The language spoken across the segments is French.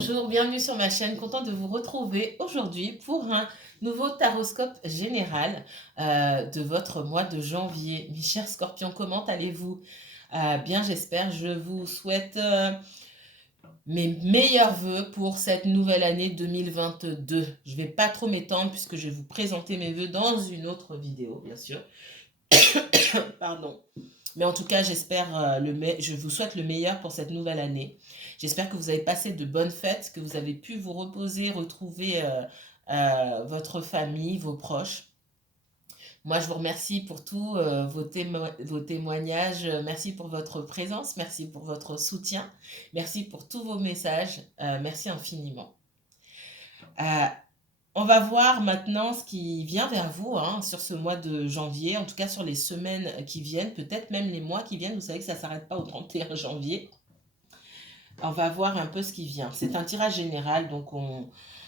Bonjour, bienvenue sur ma chaîne, content de vous retrouver aujourd'hui pour un nouveau taroscope général de votre mois de janvier. Mes chers scorpions, comment allez-vous? Bien, j'espère. Je vous souhaite mes meilleurs vœux pour cette nouvelle année 2022. Je ne vais pas trop m'étendre puisque je vais vous présenter mes vœux dans une autre vidéo, bien sûr. Pardon. Mais en tout cas, je vous souhaite le meilleur pour cette nouvelle année. J'espère que vous avez passé de bonnes fêtes, que vous avez pu vous reposer, retrouver votre famille, vos proches. Moi, je vous remercie pour tous vos témoignages. Merci pour votre présence. Merci pour votre soutien. Merci pour tous vos messages. Merci infiniment. Euh, on va voir maintenant ce qui vient vers vous hein, sur ce mois de janvier, en tout cas sur les semaines qui viennent, peut-être même les mois qui viennent. Vous savez que ça ne s'arrête pas au 31 janvier. On va voir un peu ce qui vient. C'est un tirage général, donc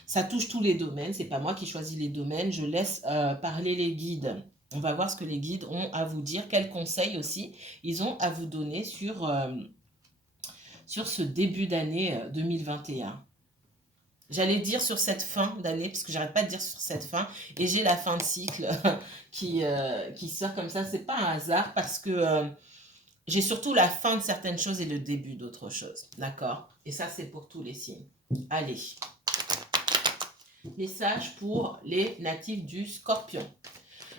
ça touche tous les domaines. C'est pas moi qui choisis les domaines. Je laisse parler les guides. On va voir ce que les guides ont à vous dire, quels conseils aussi ils ont à vous donner sur ce début d'année 2021. J'allais dire sur cette fin d'année, parce que j'arrête pas de dire sur cette fin, et j'ai la fin de cycle qui sort comme ça. C'est pas un hasard, parce que j'ai surtout la fin de certaines choses et le début d'autres choses. D'accord? Et ça, c'est pour tous les signes. Allez. Message pour les natifs du Scorpion.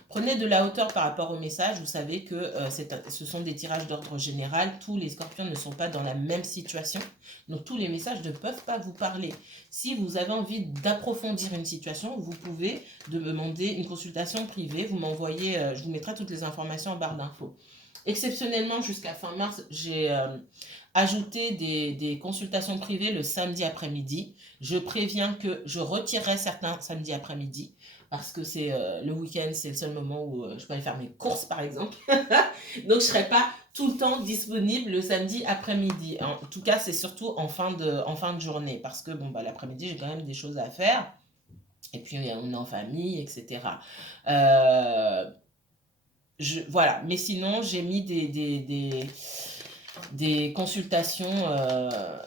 Prenez de la hauteur par rapport au message. Vous savez que ce sont des tirages d'ordre général. Tous les scorpions ne sont pas dans la même situation. Donc, tous les messages ne peuvent pas vous parler. Si vous avez envie d'approfondir une situation, vous pouvez demander une consultation privée. Vous m'envoyez, je vous mettrai toutes les informations en barre d'infos. Exceptionnellement, jusqu'à fin mars, j'ai ajouté des consultations privées le samedi après-midi. Je préviens que je retirerai certains samedi après-midi parce que c'est le week-end, c'est le seul moment où je peux aller faire mes courses, par exemple. Donc, je ne serai pas tout le temps disponible le samedi après-midi. En tout cas, c'est surtout en fin de journée parce que bon, bah, l'après-midi, j'ai quand même des choses à faire. Et puis, on est en famille, etc. Voilà. Mais sinon, j'ai mis des consultations,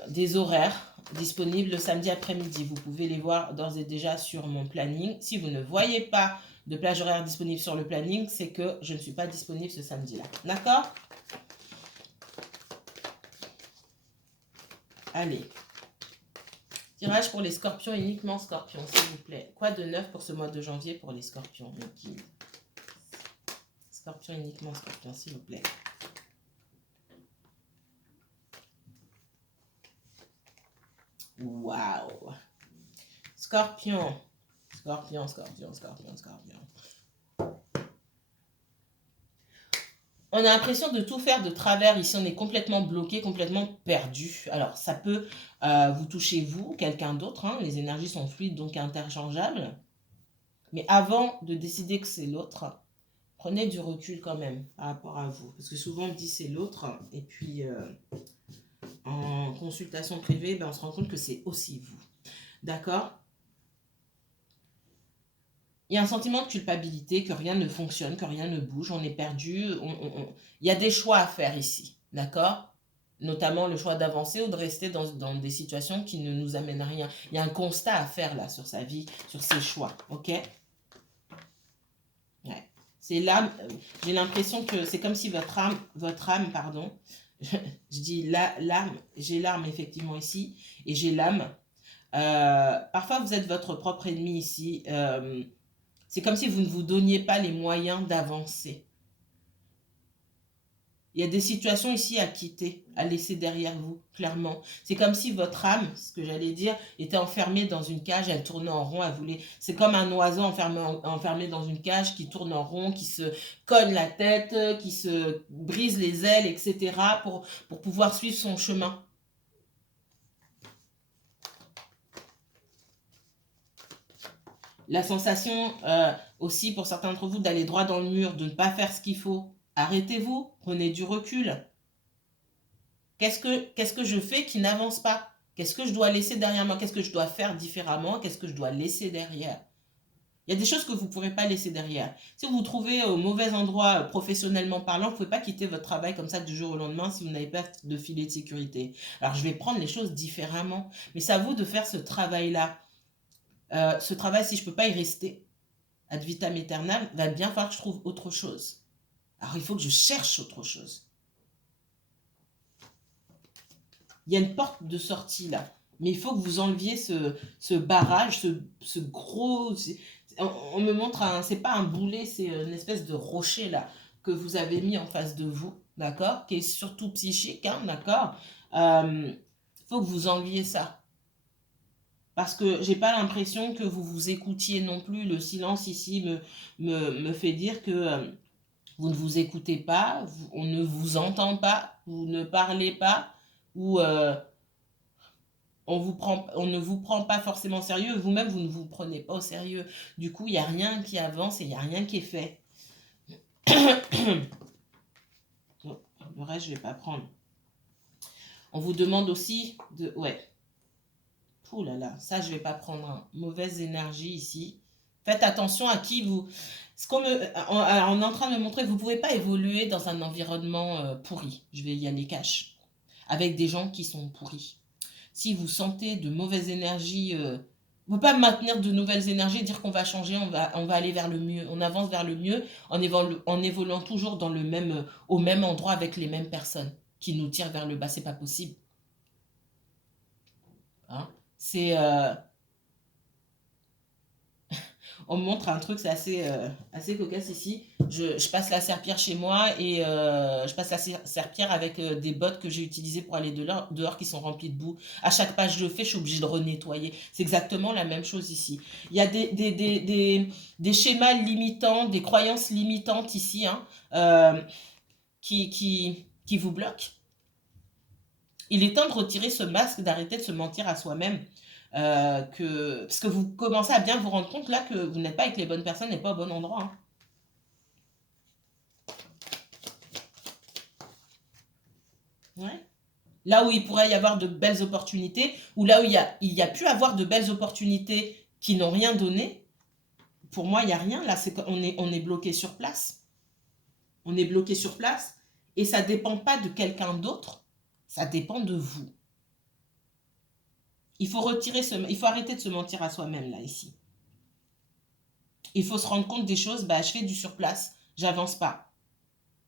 des horaires disponibles le samedi après-midi. Vous pouvez les voir d'ores et déjà sur mon planning. Si vous ne voyez pas de plage horaire disponible sur le planning, c'est que je ne suis pas disponible ce samedi-là. D'accord? Allez. Tirage pour les scorpions, uniquement scorpions, s'il vous plaît. Quoi de neuf pour ce mois de janvier pour les scorpions? Scorpion, uniquement scorpions, s'il vous plaît. Waouh! Scorpion. Scorpion, scorpion, scorpion, scorpion. On a l'impression de tout faire de travers. Ici, on est complètement bloqué, complètement perdu. Alors, ça peut vous toucher, vous, quelqu'un d'autre. Hein. Les énergies sont fluides, donc interchangeables. Mais avant de décider que c'est l'autre, prenez du recul quand même par rapport à vous. Parce que souvent, on dit c'est l'autre. Et puis, en consultation privée, ben, on se rend compte que c'est aussi vous. D'accord? Il y a un sentiment de culpabilité, que rien ne fonctionne, que rien ne bouge, on est perdu. Il y a des choix à faire ici, d'accord? Notamment le choix d'avancer ou de rester dans des situations qui ne nous amènent à rien. Il y a un constat à faire là sur sa vie, sur ses choix, ok? Ouais. C'est l'âme, j'ai l'impression que c'est comme si votre âme, pardon, je dis l'âme, j'ai l'âme effectivement ici, et j'ai l'âme. Parfois vous êtes votre propre ennemi ici. C'est comme si vous ne vous donniez pas les moyens d'avancer. Il y a des situations ici à quitter, à laisser derrière vous, clairement. C'est comme si votre âme, ce que j'allais dire, était enfermée dans une cage, elle tournait en rond, elle voulait... C'est comme un oiseau enfermé dans une cage qui tourne en rond, qui se cogne la tête, qui se brise les ailes, etc. pour pouvoir suivre son chemin. La sensation aussi pour certains d'entre vous d'aller droit dans le mur, de ne pas faire ce qu'il faut. Arrêtez-vous, prenez du recul. Qu'est-ce que je fais qui n'avance pas? Qu'est-ce que je dois laisser derrière moi? Qu'est-ce que je dois faire différemment? Qu'est-ce que je dois laisser derrière? Il y a des choses que vous ne pourrez pas laisser derrière. Si vous vous trouvez au mauvais endroit professionnellement parlant, vous ne pouvez pas quitter votre travail comme ça du jour au lendemain si vous n'avez pas de filet de sécurité. Alors, je vais prendre les choses différemment, mais c'est à vous de faire ce travail-là. Ce travail, si je ne peux pas y rester, ad vitam aeternam, va bien falloir que je trouve autre chose. Alors, il faut que je cherche autre chose. Il y a une porte de sortie là. Mais il faut que vous enleviez ce barrage, ce gros... On me montre c'est pas un boulet, c'est une espèce de rocher là que vous avez mis en face de vous, d'accord? Qui est surtout psychique, hein, d'accord? Il faut que vous enleviez ça. Parce que j'ai pas l'impression que vous vous écoutiez non plus. Le silence ici me fait dire que vous ne vous écoutez pas, on ne vous entend pas, vous ne parlez pas, ou on ne vous prend pas forcément au sérieux, vous-même vous ne vous prenez pas au sérieux. Du coup, il n'y a rien qui avance et il n'y a rien qui est fait. Bon, le reste, je ne vais pas prendre. On vous demande aussi de... Ouais. Ouh là là, ça, je ne vais pas prendre. Hein. Mauvaise énergie ici. Faites attention à qui vous... on est en train de me montrer que vous ne pouvez pas évoluer dans un environnement pourri. Je vais y aller cash. Avec des gens qui sont pourris. Si vous sentez de mauvaises énergies, vous ne pouvez pas maintenir de nouvelles énergies et dire qu'on va changer, on va aller vers le mieux. On avance vers le mieux en évoluant toujours dans au même endroit avec les mêmes personnes qui nous tirent vers le bas. C'est pas possible. Hein? On me montre un truc, c'est assez cocasse ici. Je passe la serpillère chez moi et je passe la serpillère avec des bottes que j'ai utilisées pour aller dehors qui sont remplies de boue. À chaque page que je fais, je suis obligée de renettoyer. C'est exactement la même chose ici. Il y a des schémas limitants, des croyances limitantes ici hein, qui vous bloquent. Il est temps de retirer ce masque, d'arrêter de se mentir à soi-même. Parce que vous commencez à bien vous rendre compte là que vous n'êtes pas avec les bonnes personnes et pas au bon endroit. Hein. Ouais. Là où il pourrait y avoir de belles opportunités, ou là où il y a pu avoir de belles opportunités qui n'ont rien donné, pour moi, il n'y a rien. Là, on est bloqué sur place. On est bloqué sur place et ça ne dépend pas de quelqu'un d'autre, ça dépend de vous. Il faut arrêter de se mentir à soi-même là, ici. Il faut se rendre compte des choses, je fais du surplace, j'avance pas.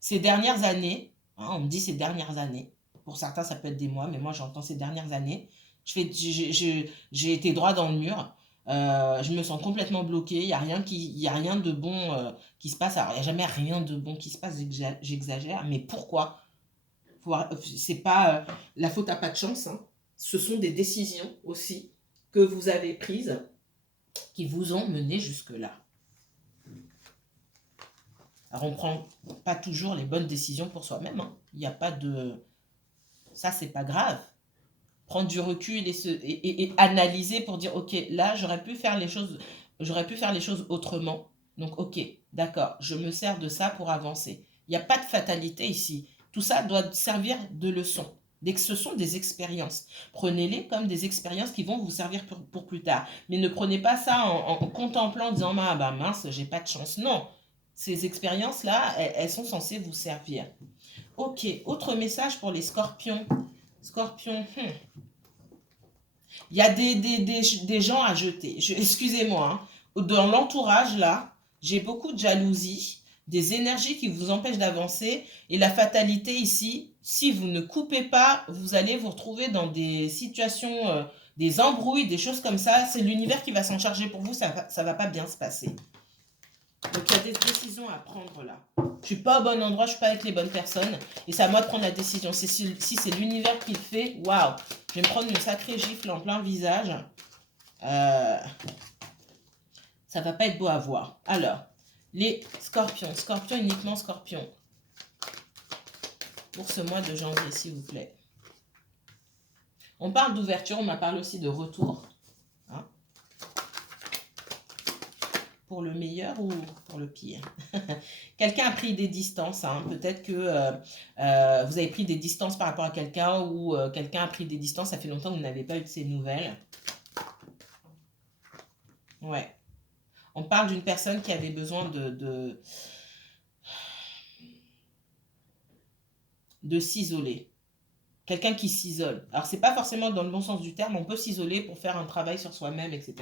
Ces dernières années, hein, on me dit ces dernières années, pour certains ça peut être des mois, mais moi j'entends ces dernières années, j'ai été droit dans le mur, je me sens complètement bloquée, il n'y a rien de bon qui se passe, alors il n'y a jamais rien de bon qui se passe, j'exagère, mais pourquoi? C'est pas la faute à pas de chance, hein. Ce sont des décisions aussi que vous avez prises qui vous ont mené jusque-là. Alors, on ne prend pas toujours les bonnes décisions pour soi-même. Hein. Il n'y a pas de... Ça, c'est pas grave. Prendre du recul et analyser pour dire, OK, là, j'aurais pu faire les choses autrement. Donc, OK, d'accord, je me sers de ça pour avancer. Il n'y a pas de fatalité ici. Tout ça doit servir de leçon. Dès que ce sont des expériences, prenez-les comme des expériences qui vont vous servir pour plus tard. Mais ne prenez pas ça en contemplant, en disant, mince, j'ai pas de chance. Non, ces expériences-là, elles sont censées vous servir. Ok, autre message pour les scorpions. Scorpions, il y a des gens à jeter. Excusez-moi, hein. Dans l'entourage, là, j'ai beaucoup de jalousie, des énergies qui vous empêchent d'avancer. Et la fatalité ici, si vous ne coupez pas, vous allez vous retrouver dans des situations, des embrouilles, des choses comme ça. C'est l'univers qui va s'en charger pour vous, ça va pas bien se passer. Donc il y a des décisions à prendre là. Je suis pas au bon endroit, je suis pas avec les bonnes personnes. Et c'est à moi de prendre la décision. Si c'est l'univers qui le fait, waouh, je vais me prendre une sacrée gifle en plein visage. Ça va pas être beau à voir. Alors, les scorpions. Scorpions, uniquement scorpions. Pour ce mois de janvier, s'il vous plaît. On parle d'ouverture, on m'a parlé aussi de retour. Hein? Pour le meilleur ou pour le pire? Quelqu'un a pris des distances. Hein. Peut-être que vous avez pris des distances par rapport à quelqu'un ou quelqu'un a pris des distances. Ça fait longtemps que vous n'avez pas eu de ces nouvelles. Ouais. On parle d'une personne qui avait besoin de s'isoler. Quelqu'un qui s'isole. Alors, c'est pas forcément dans le bon sens du terme, on peut s'isoler pour faire un travail sur soi-même, etc.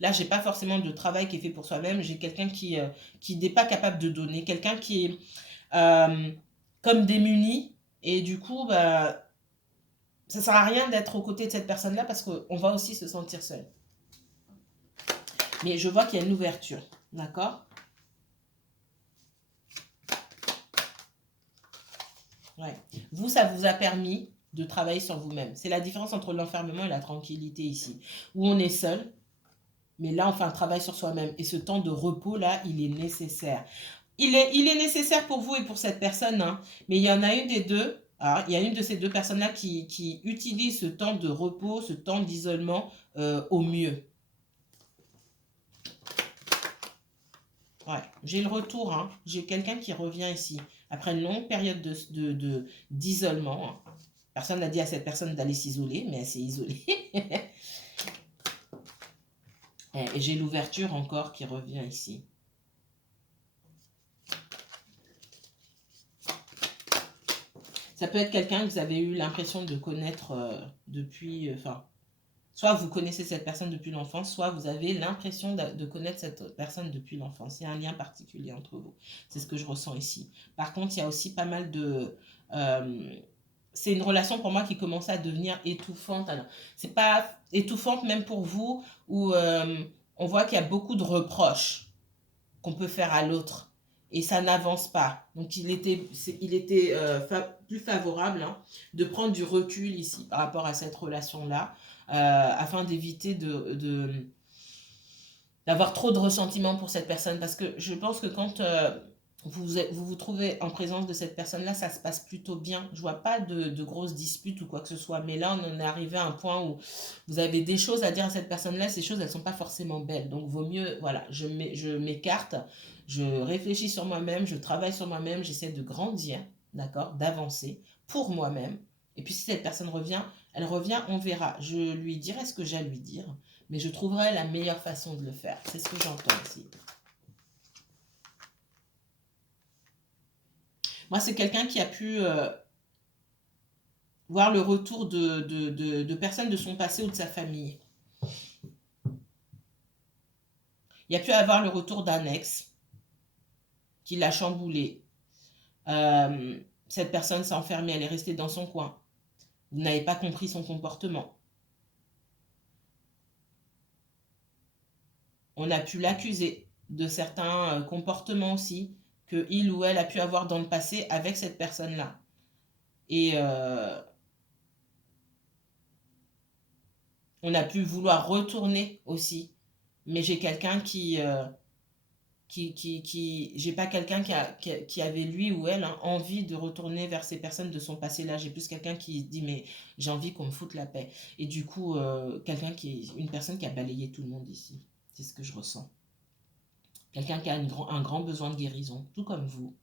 Là, j'ai pas forcément de travail qui est fait pour soi-même, j'ai quelqu'un qui n'est pas capable de donner, quelqu'un qui est comme démuni, et du coup, bah, ça sert à rien d'être aux côtés de cette personne-là parce qu'on va aussi se sentir seul. Mais je vois qu'il y a une ouverture, d'accord? Ouais. Vous, ça vous a permis de travailler sur vous-même. C'est la différence entre l'enfermement et la tranquillité ici, où on est seul, mais là, on fait un travail sur soi-même. Et ce temps de repos-là, il est nécessaire. Il est nécessaire pour vous et pour cette personne, hein, mais il y en a une des deux. Alors, il y a une de ces deux personnes-là qui utilise ce temps de repos, ce temps d'isolement au mieux. Ouais, j'ai le retour, hein. J'ai quelqu'un qui revient ici après une longue période d'isolement. Personne n'a dit à cette personne d'aller s'isoler, mais elle s'est isolée. Et j'ai l'ouverture encore qui revient ici. Ça peut être quelqu'un que vous avez eu l'impression de connaître depuis... soit vous connaissez cette personne depuis l'enfance, soit vous avez l'impression de connaître cette personne depuis l'enfance. Il y a un lien particulier entre vous. C'est ce que je ressens ici. Par contre, il y a aussi pas mal de... c'est une relation pour moi qui commence à devenir étouffante. Alors, c'est pas étouffante même pour vous, où on voit qu'il y a beaucoup de reproches qu'on peut faire à l'autre. Et ça n'avance pas. Donc, il était plus favorable, hein, de prendre du recul ici par rapport à cette relation-là, afin d'éviter d'avoir trop de ressentiment pour cette personne. Parce que je pense que quand vous trouvez en présence de cette personne-là, ça se passe plutôt bien. Je vois pas de grosses disputes ou quoi que ce soit. Mais là, on en est arrivé à un point où vous avez des choses à dire à cette personne-là. Ces choses, elles sont pas forcément belles. Donc, vaut mieux, voilà, je m'écarte, je réfléchis sur moi-même, je travaille sur moi-même, j'essaie de grandir, d'accord, d'avancer pour moi-même. Et puis, si cette personne revient, elle revient, on verra. Je lui dirai ce que j'ai à lui dire, mais je trouverai la meilleure façon de le faire. C'est ce que j'entends ici. Moi, c'est quelqu'un qui a pu voir le retour de personnes de son passé ou de sa famille. Il a pu avoir le retour d'un ex qui l'a chamboulé. Cette personne s'est enfermée, elle est restée dans son coin. Vous n'avez pas compris son comportement. On a pu l'accuser de certains comportements aussi que il ou elle a pu avoir dans le passé avec cette personne-là. Et on a pu vouloir retourner aussi. Mais j'ai quelqu'un j'ai pas quelqu'un qui avait lui ou elle, hein, envie de retourner vers ces personnes de son passé là. J'ai plus quelqu'un qui dit mais j'ai envie qu'on me foute la paix. Et du coup, une personne qui a balayé tout le monde ici. C'est ce que je ressens. Quelqu'un qui a un grand besoin de guérison, tout comme vous.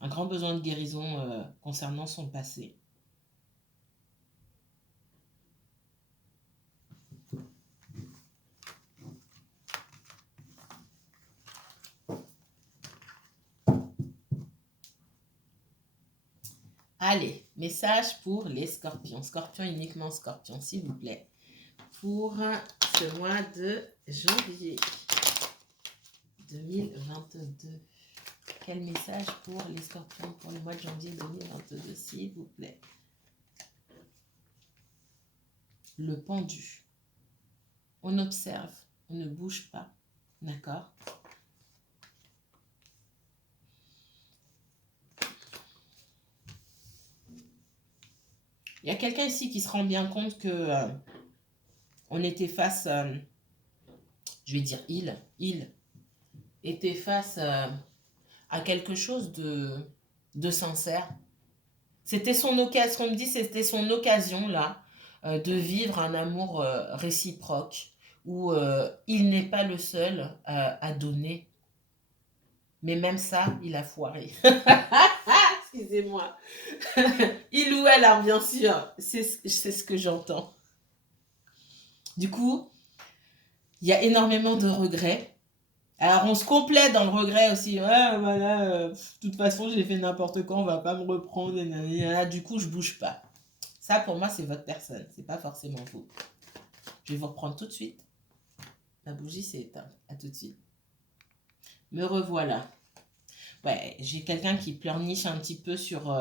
Un grand besoin de guérison concernant son passé. Allez, message pour les scorpions. Scorpions, uniquement scorpions, s'il vous plaît. Pour ce mois de janvier 2022. Quel message pour les scorpions pour le mois de janvier 2022, s'il vous plaît? Le pendu. On observe, on ne bouge pas. D'accord? Il y a quelqu'un ici qui se rend bien compte que on était face, je vais dire il était face à quelque chose de sincère. C'était son occasion, ce qu'on me dit, c'était son occasion là de vivre un amour réciproque où il n'est pas le seul à donner. Mais même ça, il a foiré. Excusez-moi. Il ou elle, hein, bien sûr. C'est ce que j'entends. Du coup, il y a énormément de regrets. Alors, on se complète dans le regret aussi. Ouais, voilà, de toute façon, j'ai fait n'importe quoi, on va pas me reprendre. Du coup, je bouge pas. Ça, pour moi, c'est votre personne. C'est pas forcément vous. Je vais vous reprendre tout de suite. La bougie s'est éteinte. À tout de suite. Me revoilà. Ouais, j'ai quelqu'un qui pleurniche un petit peu sur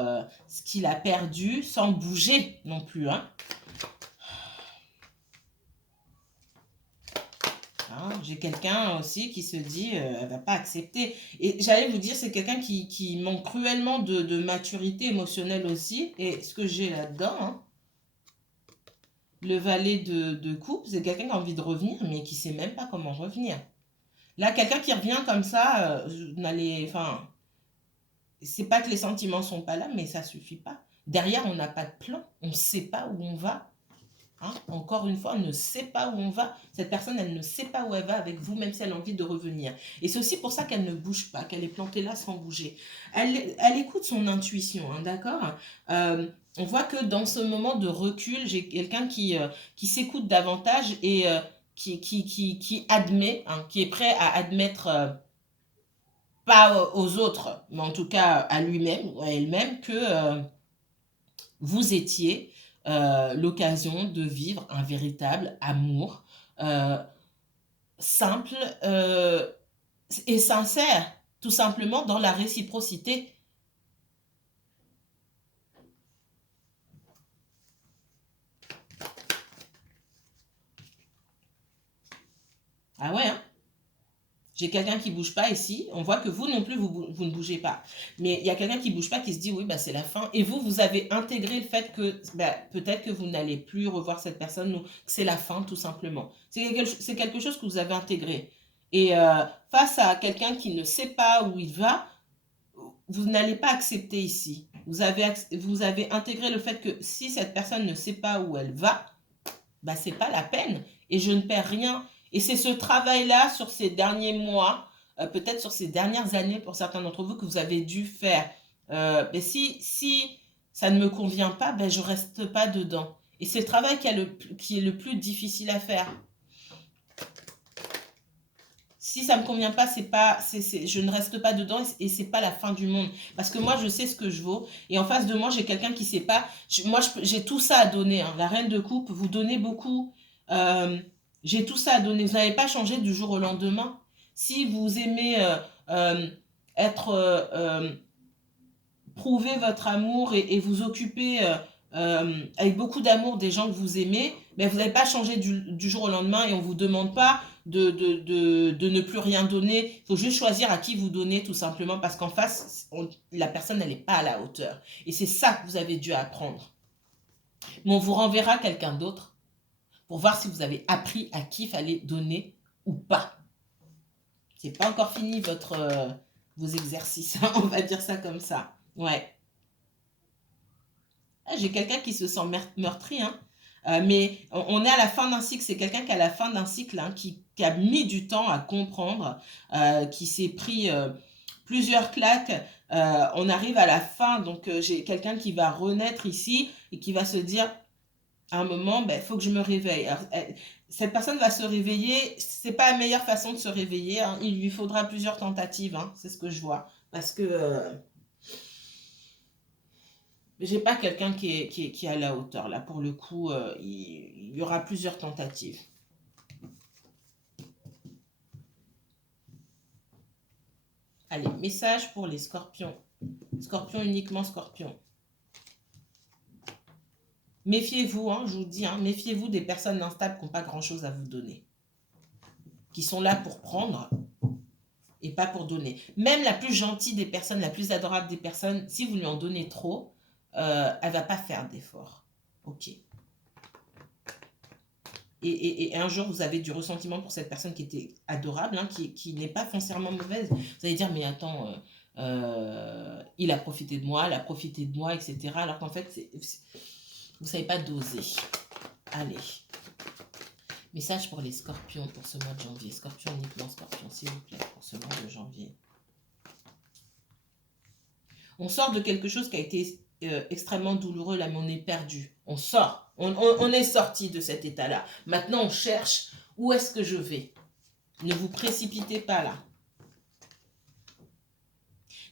ce qu'il a perdu sans bouger non plus. Hein. J'ai quelqu'un aussi qui se dit, elle va pas accepter. Et j'allais vous dire, c'est quelqu'un qui manque cruellement de maturité émotionnelle aussi. Et ce que j'ai là-dedans, hein, le valet de coupe, c'est quelqu'un qui a envie de revenir, mais qui sait même pas comment revenir. Là, quelqu'un qui revient comme ça, enfin, c'est pas que les sentiments sont pas là, mais ça suffit pas. Derrière, on n'a pas de plan, on ne sait pas où on va. Hein, encore une fois, on ne sait pas où on va. Cette personne, elle ne sait pas où elle va avec vous, même si elle a envie de revenir. Et c'est aussi pour ça qu'elle ne bouge pas, qu'elle est plantée là sans bouger. Elle écoute son intuition, hein, d'accord. On voit que dans ce moment de recul, j'ai quelqu'un qui s'écoute davantage et qui admet, hein, qui est prêt à admettre, pas aux autres, mais en tout cas à lui-même ou à elle-même, que vous étiez l'occasion de vivre un véritable amour simple et sincère, tout simplement dans la réciprocité. Ah ouais, hein? J'ai quelqu'un qui bouge pas ici. On voit que vous non plus, vous ne bougez pas. Mais il y a quelqu'un qui bouge pas, qui se dit, oui, bah, c'est la fin. Et vous, vous avez intégré le fait que bah, peut-être que vous n'allez plus revoir cette personne, ou que c'est la fin, tout simplement. C'est quelque chose que vous avez intégré. Et face à quelqu'un qui ne sait pas où il va, vous n'allez pas accepter ici. Vous avez intégré le fait que si cette personne ne sait pas où elle va, bah, c'est pas la peine. Et je ne perds rien. Et c'est ce travail-là sur ces derniers mois, peut-être sur ces dernières années pour certains d'entre vous, que vous avez dû faire. Mais si ça ne me convient pas, ben je reste pas dedans. Et c'est le travail qui est le plus difficile à faire. Si ça me convient pas, je ne reste pas dedans et c'est pas la fin du monde. Parce que moi, je sais ce que je vaux. Et en face de moi, j'ai quelqu'un qui sait pas. J'ai tout ça à donner. Hein. La reine de coupe, vous donnez beaucoup. Euh, j'ai tout ça à donner. Vous n'allez pas changer du jour au lendemain. Si vous aimez euh, être prouver votre amour et vous occuper avec beaucoup d'amour des gens que vous aimez, mais vous n'allez pas changer du jour au lendemain et on ne vous demande pas de ne plus rien donner. Il faut juste choisir à qui vous donnez tout simplement parce qu'en face, la personne, elle n'est pas à la hauteur. Et c'est ça que vous avez dû apprendre. Mais on vous renverra quelqu'un d'autre pour voir si vous avez appris à qui il fallait donner ou pas. C'est pas encore fini vos exercices, on va dire ça comme ça. Ouais. Ah, j'ai quelqu'un qui se sent meurtri, hein. Mais on est à la fin d'un cycle, c'est quelqu'un qui est à la fin d'un cycle, hein, qui a mis du temps à comprendre, qui s'est pris plusieurs claques. On arrive à la fin, donc j'ai quelqu'un qui va renaître ici et qui va se dire à un moment, il faut que je me réveille. Alors, cette personne va se réveiller, c'est pas la meilleure façon de se réveiller, hein. Il lui faudra plusieurs tentatives, hein, c'est ce que je vois. Parce que j'ai pas quelqu'un qui est à la hauteur. Là, pour le coup, il y aura plusieurs tentatives. Allez, message pour les scorpions. Scorpion, uniquement scorpion. Méfiez-vous, hein, je vous dis, hein, méfiez-vous des personnes instables qui n'ont pas grand-chose à vous donner. Qui sont là pour prendre et pas pour donner. Même la plus gentille des personnes, la plus adorable des personnes, si vous lui en donnez trop, elle va pas faire d'efforts. Ok. Et un jour, vous avez du ressentiment pour cette personne qui était adorable, hein, qui n'est pas foncièrement mauvaise. Vous allez dire, mais attends, il a profité de moi, elle a profité de moi, etc. Alors qu'en fait, vous ne savez pas doser. Allez. Message pour les scorpions pour ce mois de janvier. Scorpion, uniquement scorpion, s'il vous plaît, pour ce mois de janvier. On sort de quelque chose qui a été extrêmement douloureux, là, mais on est perdu. On sort. On est sorti de cet état-là. Maintenant, on cherche où est-ce que je vais. Ne vous précipitez pas là.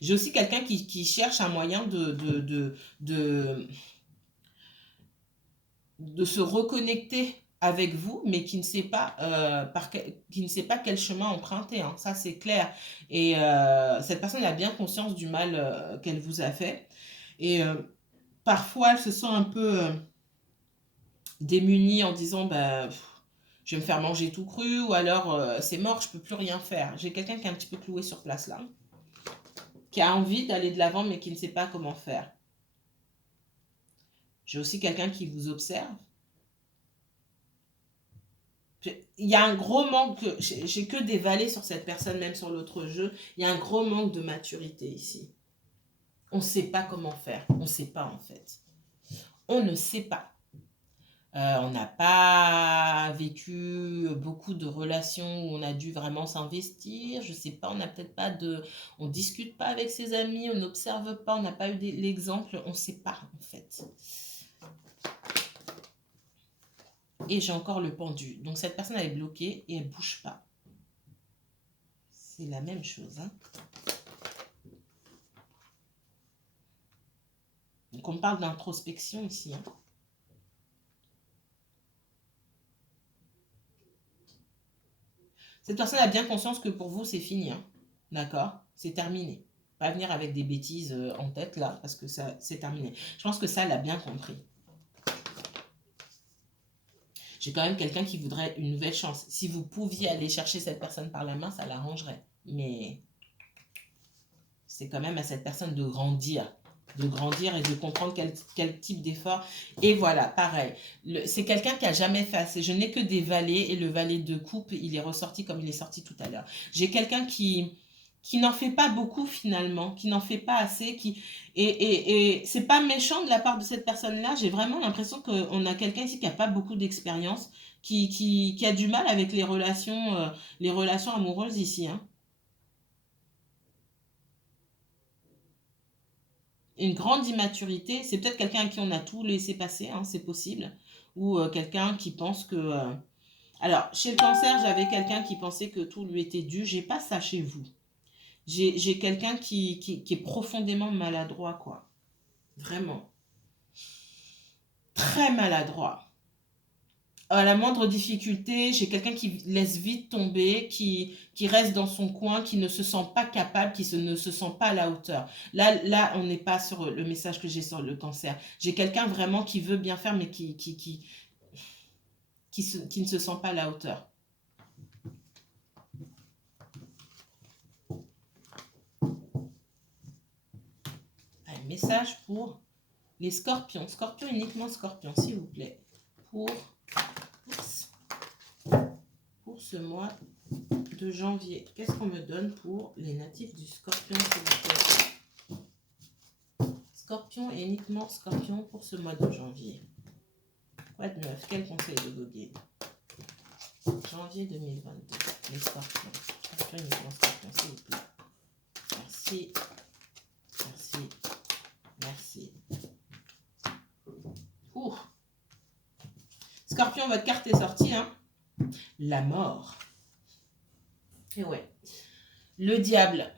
J'ai aussi quelqu'un qui cherche un moyen de se reconnecter avec vous, mais qui ne sait pas, qui ne sait pas quel chemin emprunter, hein. Ça, c'est clair. Et cette personne a bien conscience du mal qu'elle vous a fait. Et parfois, elle se sent un peu démunie en disant, bah, je vais me faire manger tout cru, ou alors c'est mort, je peux plus rien faire. J'ai quelqu'un qui est un petit peu cloué sur place là, qui a envie d'aller de l'avant, mais qui ne sait pas comment faire. J'ai aussi quelqu'un qui vous observe. Il y a un gros manque, j'ai que des valets sur cette personne, même sur l'autre jeu. Il y a un gros manque de maturité ici. On ne sait pas comment faire. On ne sait pas en fait. On ne sait pas. On n'a pas vécu beaucoup de relations où on a dû vraiment s'investir. Je ne sais pas, on n'a peut-être pas de... On ne discute pas avec ses amis, on n'observe pas, on n'a pas eu l'exemple. On ne sait pas en fait. Et j'ai encore le pendu. Donc cette personne elle est bloquée et elle ne bouge pas. C'est la même chose. Hein. Donc on parle d'introspection ici. Hein. Cette personne a bien conscience que pour vous c'est fini. Hein. D'accord? C'est terminé. Pas venir avec des bêtises en tête là, parce que ça c'est terminé. Je pense que ça elle a bien compris. J'ai quand même quelqu'un qui voudrait une nouvelle chance. Si vous pouviez aller chercher cette personne par la main, ça l'arrangerait. Mais c'est quand même à cette personne de grandir et de comprendre quel type d'effort. Et voilà, pareil. C'est quelqu'un qui n'a jamais fait assez. Je n'ai que des valets et le valet de coupe, il est ressorti comme il est sorti tout à l'heure. J'ai quelqu'un qui n'en fait pas beaucoup finalement, qui n'en fait pas assez, et c'est pas méchant de la part de cette personne-là. J'ai vraiment l'impression qu'on a quelqu'un ici qui n'a pas beaucoup d'expérience, qui a du mal avec les relations amoureuses ici. Hein. Une grande immaturité, c'est peut-être quelqu'un à qui on a tout laissé passer, hein, c'est possible, ou quelqu'un qui pense que... Alors, chez le cancer, j'avais quelqu'un qui pensait que tout lui était dû. J'ai pas ça chez vous. J'ai quelqu'un qui est profondément maladroit, quoi. Vraiment. Très maladroit. À la moindre difficulté, j'ai quelqu'un qui laisse vite tomber, qui reste dans son coin, qui ne se sent pas capable, ne se sent pas à la hauteur. Là, on n'est pas sur le message que j'ai sur le cancer. J'ai quelqu'un vraiment qui veut bien faire, mais qui ne se sent pas à la hauteur. Un message pour les scorpions. Scorpions, uniquement scorpions, s'il vous plaît. Pour ce mois de janvier. Qu'est-ce qu'on me donne pour les natifs du scorpion, s'il vous plaît? Scorpion et uniquement scorpion pour ce mois de janvier. Quoi de neuf? Quel conseil de Goguet? Janvier 2022. Les scorpions. Scorpion, uniquement scorpion, s'il vous plaît. Merci. Merci. Merci. Ouh. Scorpion, votre carte est sortie, hein? La mort. Et ouais. Le diable.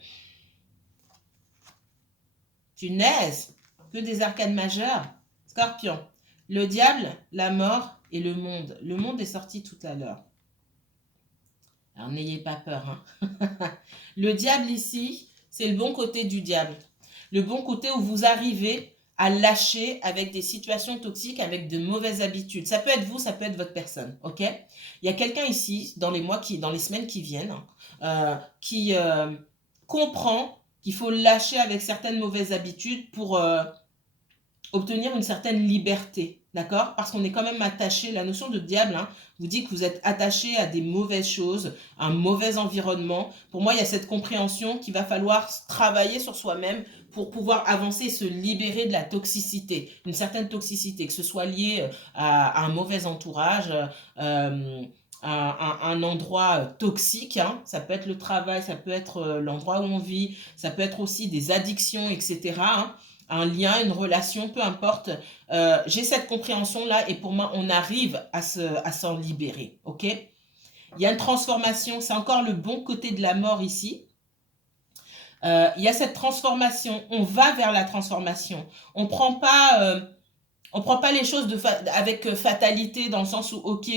Punaise. Que des arcanes majeures. Scorpion. Le diable, la mort et le monde. Le monde est sorti tout à l'heure. Alors n'ayez pas peur. Hein. Le diable ici, c'est le bon côté du diable. Le bon côté où vous arrivez à lâcher avec des situations toxiques, avec de mauvaises habitudes. Ça peut être vous, ça peut être votre personne, ok? Il y a quelqu'un ici, dans les semaines qui viennent, qui comprend qu'il faut lâcher avec certaines mauvaises habitudes pour obtenir une certaine liberté, d'accord? Parce qu'on est quand même attaché, la notion de diable, hein, vous dit que vous êtes attaché à des mauvaises choses, à un mauvais environnement. Pour moi, il y a cette compréhension qu'il va falloir travailler sur soi-même pour pouvoir avancer et se libérer de la toxicité, une certaine toxicité, que ce soit lié à un mauvais entourage, un endroit toxique, hein. Ça peut être le travail, ça peut être l'endroit où on vit, ça peut être aussi des addictions, etc., hein. Un lien, une relation, peu importe. J'ai cette compréhension-là et pour moi, on arrive à s'en libérer, ok? Il y a une transformation, c'est encore le bon côté de la mort ici. Il y a cette transformation, on va vers la transformation. On prend pas... on prend pas les choses avec fatalité dans le sens où, ok,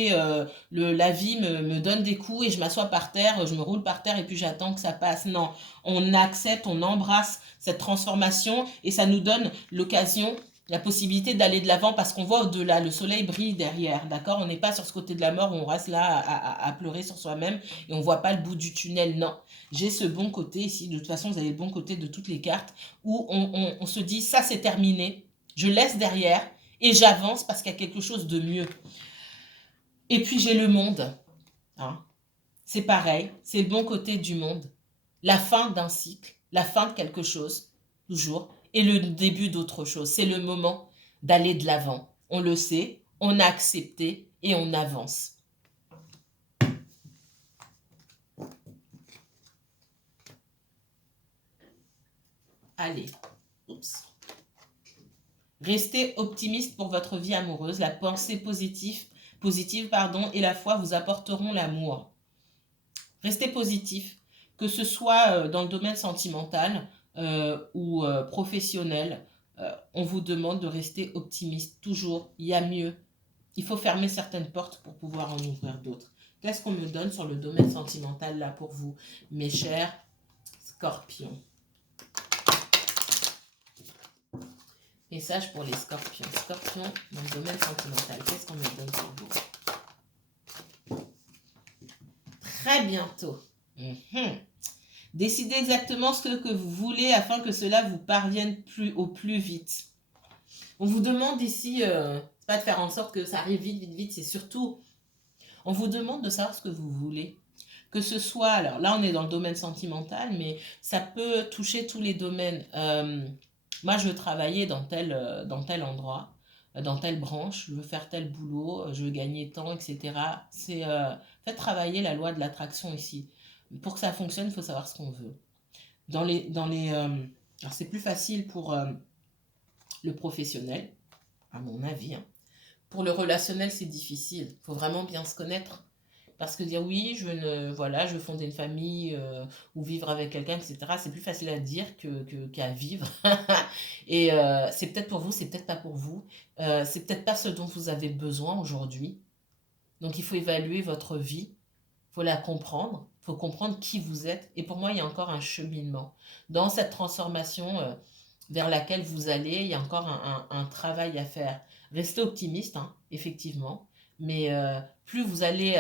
la vie me donne des coups et je m'assois par terre, je me roule par terre et puis j'attends que ça passe. Non, on accepte, on embrasse cette transformation et ça nous donne l'occasion, la possibilité d'aller de l'avant parce qu'on voit au-delà, le soleil brille derrière, d'accord? On n'est pas sur ce côté de la mort où on reste là à pleurer sur soi-même et on voit pas le bout du tunnel. Non, j'ai ce bon côté ici. De toute façon, vous avez le bon côté de toutes les cartes où on se dit ça c'est terminé, je laisse derrière et j'avance parce qu'il y a quelque chose de mieux. Et puis j'ai le monde. Hein. C'est pareil, c'est le bon côté du monde. La fin d'un cycle, la fin de quelque chose, toujours, et le début d'autre chose. C'est le moment d'aller de l'avant. On le sait, on a accepté et on avance. Allez, oups. Restez optimiste pour votre vie amoureuse. La pensée positive et la foi vous apporteront l'amour. Restez positif, que ce soit dans le domaine sentimental ou professionnel. On vous demande de rester optimiste. Toujours, il y a mieux. Il faut fermer certaines portes pour pouvoir en ouvrir d'autres. Qu'est-ce qu'on me donne sur le domaine sentimental là pour vous, mes chers scorpions? Message pour les scorpions. Scorpions, dans le domaine sentimental, qu'est-ce qu'on me donne pour vous? Très bientôt. Décidez exactement ce que vous voulez afin que cela vous parvienne au plus vite. On vous demande ici, c'est pas de faire en sorte que ça arrive vite, c'est surtout, on vous demande de savoir ce que vous voulez. Que ce soit, alors là on est dans le domaine sentimental, mais ça peut toucher tous les domaines. Moi je veux travailler dans tel endroit, dans telle branche, je veux faire tel boulot, je veux gagner tant, etc. C'est faites travailler la loi de l'attraction ici. Pour que ça fonctionne, il faut savoir ce qu'on veut. Alors c'est plus facile pour le professionnel, à mon avis. Hein. Pour le relationnel, c'est difficile. Il faut vraiment bien se connaître. Parce que dire oui, je veux fonder une famille ou vivre avec quelqu'un, etc., c'est plus facile à dire qu'à vivre. Et c'est peut-être pour vous, c'est peut-être pas pour vous. C'est peut-être pas ce dont vous avez besoin aujourd'hui. Donc il faut évaluer votre vie. Il faut la comprendre. Il faut comprendre qui vous êtes. Et pour moi, il y a encore un cheminement. Dans cette transformation vers laquelle vous allez, il y a encore un travail à faire. Restez optimiste, hein, effectivement. Mais plus vous allez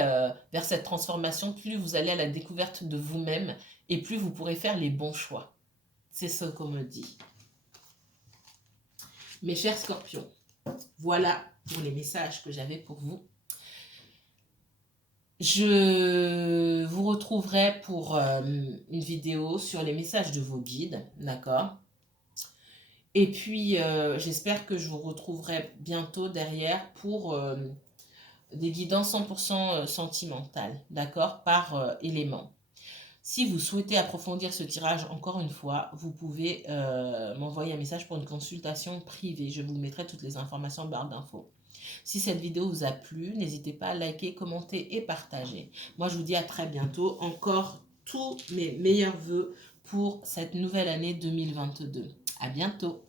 vers cette transformation, plus vous allez à la découverte de vous-même et plus vous pourrez faire les bons choix. C'est ce qu'on me dit. Mes chers scorpions, voilà pour les messages que j'avais pour vous. Je vous retrouverai pour une vidéo sur les messages de vos guides, d'accord? Et puis, j'espère que je vous retrouverai bientôt derrière pour des guidances 100% sentimentales, d'accord? Par élément. Si vous souhaitez approfondir ce tirage encore une fois, vous pouvez m'envoyer un message pour une consultation privée. Je vous mettrai toutes les informations en barre d'infos. Si cette vidéo vous a plu, n'hésitez pas à liker, commenter et partager. Moi, je vous dis à très bientôt. Encore tous mes meilleurs vœux pour cette nouvelle année 2022. À bientôt.